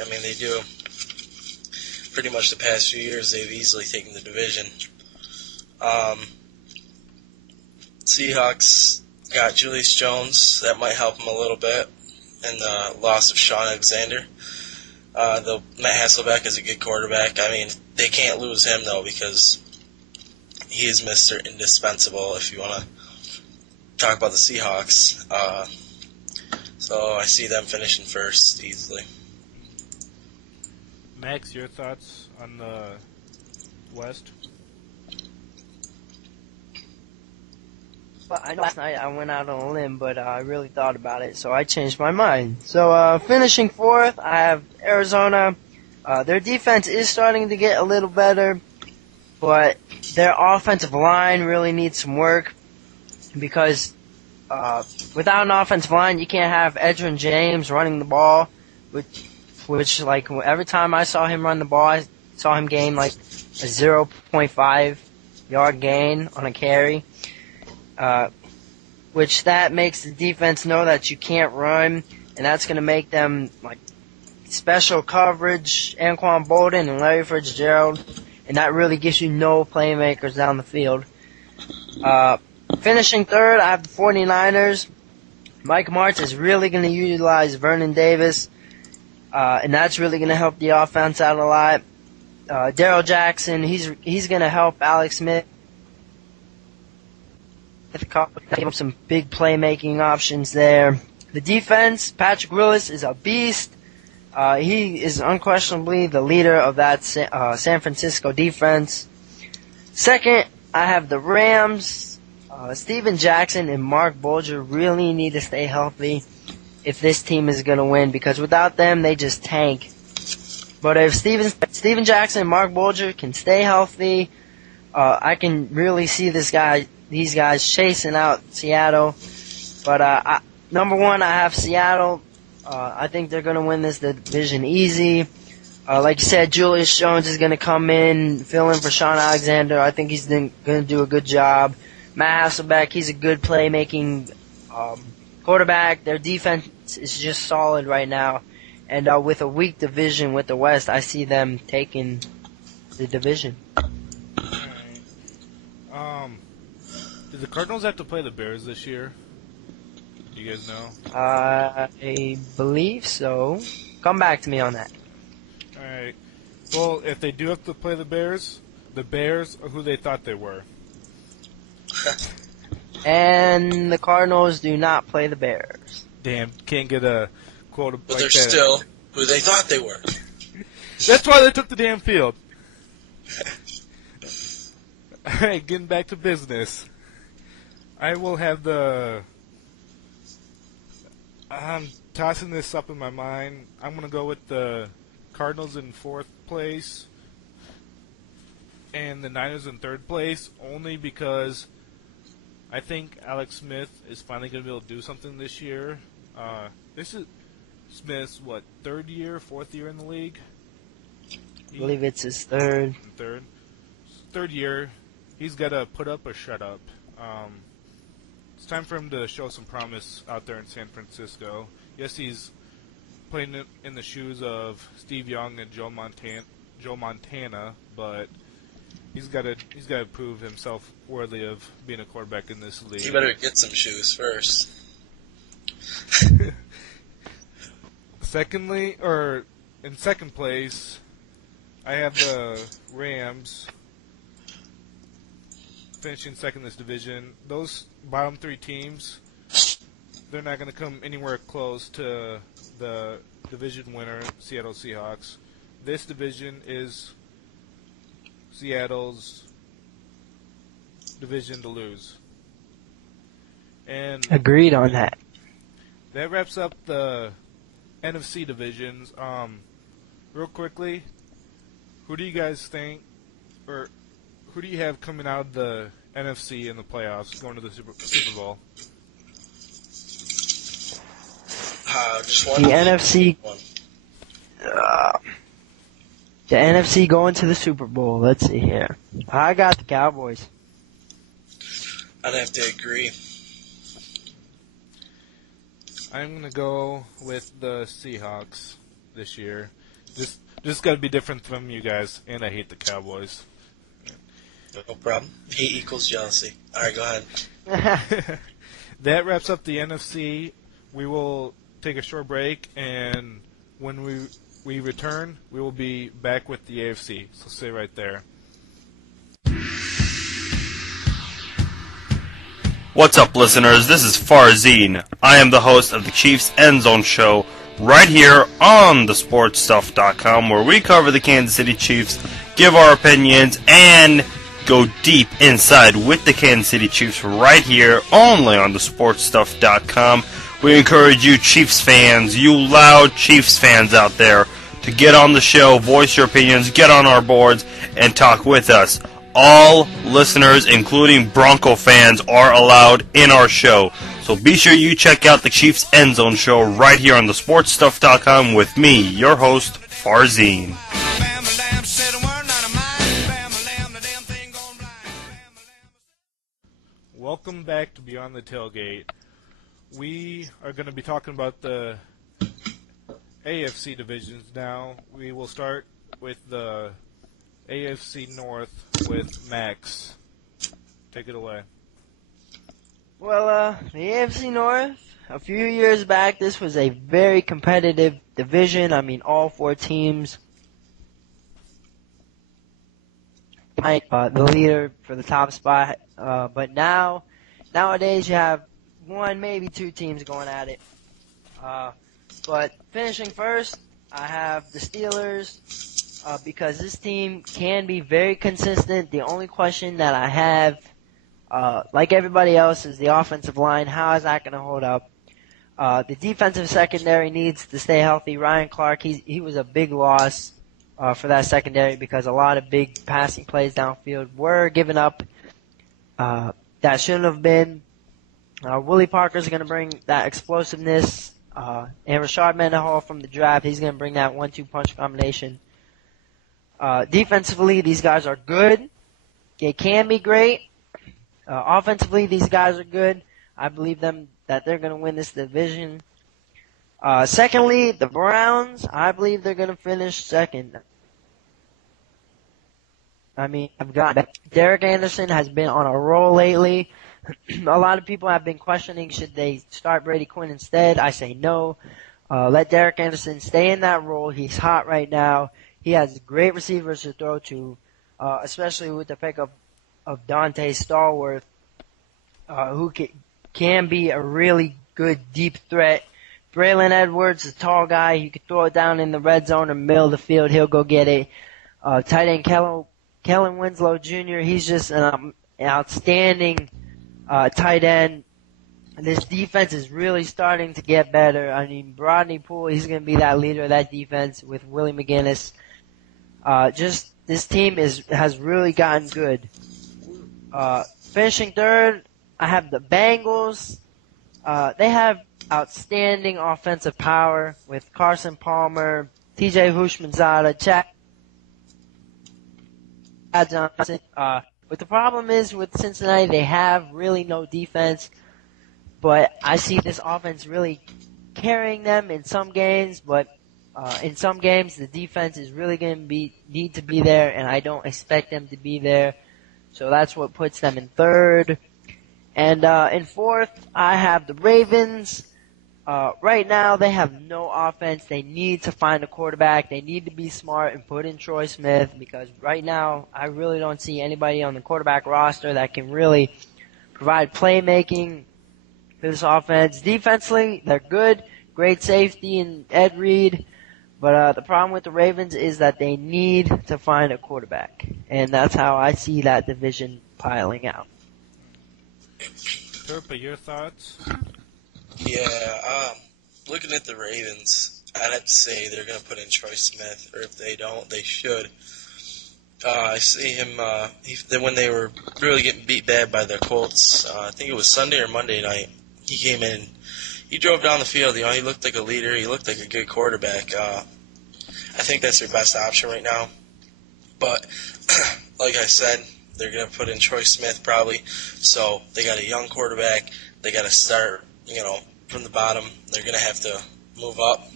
I mean, they do. Pretty much the past few years, they've easily taken the division. Seahawks got Julius Jones. That might help them a little bit. And the loss of Sean Alexander. Though Matt Hasselbeck is a good quarterback. I mean, they can't lose him, though, because he is Mr. Indispensable, if you want to talk about the Seahawks. So I see them finishing first easily. Max, your thoughts on the West? Well, I know last night I went out on a limb, but I really thought about it, so I changed my mind. So finishing fourth, I have Arizona. Their defense is starting to get a little better, but their offensive line really needs some work because without an offensive line, you can't have Edgerrin James running the ball, which like every time I saw him run the ball, I saw him gain like a 0.5 yard gain on a carry. Which that makes the defense know that you can't run, and that's going to make them like special coverage, Anquan Bolden and Larry Fitzgerald, and that really gives you no playmakers down the field. Finishing third, I have the 49ers. Mike Martz is really going to utilize Vernon Davis, and that's really going to help the offense out a lot. Darrell Jackson, he's going to help Alex Smith. Give him some big playmaking options there. The defense, Patrick Willis is a beast. He is unquestionably the leader of that San Francisco defense. Second, I have the Rams. Steven Jackson and Mark Bulger really need to stay healthy if this team is going to win, because without them, they just tank. But if Steven Jackson and Mark Bulger can stay healthy, I can really see these guys chasing out Seattle. But number one, I have Seattle. I think they're going to win this division easy. Like you said, Julius Jones is going to come in, fill in for Sean Alexander. I think he's going to do a good job. Matt Hasselbeck, he's a good playmaking quarterback. Their defense is just solid right now. And with a weak division with the West, I see them taking the division. Do the Cardinals have to play the Bears this year? Do you guys know? I believe so. Come back to me on that. Alright. Well, if they do have to play the Bears are who they thought they were. And the Cardinals do not play the Bears. Damn, can't get a quote like that. But they're still who they thought they were. That's why they took the damn field. Alright, getting back to business. I will have I'm tossing this up in my mind. I'm going to go with the Cardinals in fourth place and the Niners in third place, only because I think Alex Smith is finally going to be able to do something this year. This is Smith's, fourth year in the league? I believe it's his third. Third year. He's got to put up or shut up. It's time for him to show some promise out there in San Francisco. Yes, he's playing in the shoes of Steve Young and Joe Montana, but he's got to prove himself worthy of being a quarterback in this league. He better get some shoes first. Secondly, or in second place, I have the Rams finishing second in this division. Those bottom three teams, they're not going to come anywhere close to the division winner, Seattle Seahawks. This division is Seattle's division to lose. And agreed on that. That wraps up the NFC divisions. Real quickly, who do you guys think, or who do you have coming out of the NFC in the playoffs, going to the Super Bowl? Just one. The NFC. The NFC going to the Super Bowl. Let's see here. I got the Cowboys. I'd have to agree. I'm going to go with the Seahawks this year. Just got to be different from you guys, and I hate the Cowboys. No problem. Hate equals jealousy. All right, go ahead. That wraps up the NFC. We will take a short break, and when we return, we will be back with the AFC. So stay right there. What's up, listeners? This is Farzine. I am the host of the Chiefs End Zone Show right here on thesportstuff.com, where we cover the Kansas City Chiefs, give our opinions, and go deep inside with the Kansas City Chiefs right here only on thesportstuff.com. We encourage you Chiefs fans, you loud Chiefs fans out there, to get on the show, voice your opinions, get on our boards, and talk with us. All listeners, including Bronco fans, are allowed in our show. So be sure you check out the Chiefs End Zone Show right here on thesportstuff.com with me, your host, Farzine. Welcome back to Beyond the Tailgate. We are going to be talking about the AFC divisions now. We will start with the AFC North with Max. Take it away. Well, the AFC North, a few years back, this was a very competitive division. I mean, all four teams, the leader for the top spot. But nowadays you have one, maybe two teams going at it. But finishing first, I have the Steelers. Because this team can be very consistent. The only question that I have, like everybody else, is the offensive line. How is that going to hold up? The defensive secondary needs to stay healthy. Ryan Clark, he was a big loss for that secondary because a lot of big passing plays downfield were given up that shouldn't have been. Willie Parker's going to bring that explosiveness. And Rashard Mendenhall from the draft, he's going to bring that 1-2 punch combination. Defensively, these guys are good. They can be great. Offensively, these guys are good. I believe that they're going to win this division. Secondly, the Browns, I believe they're going to finish second. I mean, Derek Anderson has been on a roll lately. A lot of people have been questioning, should they start Brady Quinn instead? I say no. Let Derek Anderson stay in that role. He's hot right now. He has great receivers to throw to, especially with the pick of Dante Stallworth, who can be a really good deep threat. Braylon Edwards, a tall guy, you can throw it down in the red zone or middle of the field. He'll go get it. Tight end Kellen Winslow Jr., he's just an outstanding tight end. This defense is really starting to get better. I mean, Rodney Poole, he's going to be that leader of that defense with Willie McGinnis. Just this team has really gotten good. Finishing third, I have the Bengals. They have outstanding offensive power with Carson Palmer, TJ Houshmandzadeh, Chad Johnson. But the problem is with Cincinnati, they have really no defense. But I see this offense really carrying them in some games, but in some games the defense is really going to need to be there, and I don't expect them to be there. So that's what puts them in third. And in fourth, I have the Ravens. Right now, they have no offense. They need to find a quarterback. They need to be smart and put in Troy Smith, because right now I really don't see anybody on the quarterback roster that can really provide playmaking for this offense. Defensively, they're good. Great safety in Ed Reed. But the problem with the Ravens is that they need to find a quarterback. And that's how I see that division piling out. Turpa, your thoughts? Yeah, looking at the Ravens, I'd have to say they're going to put in Troy Smith, or if they don't, they should. I see him, when they were really getting beat bad by the Colts, I think it was Sunday or Monday night, he came in, he drove down the field, he looked like a leader, he looked like a good quarterback. I think that's their best option right now. But, like I said, they're going to put in Troy Smith probably, so they got a young quarterback, they got to start, from the bottom. They're going to have to move up.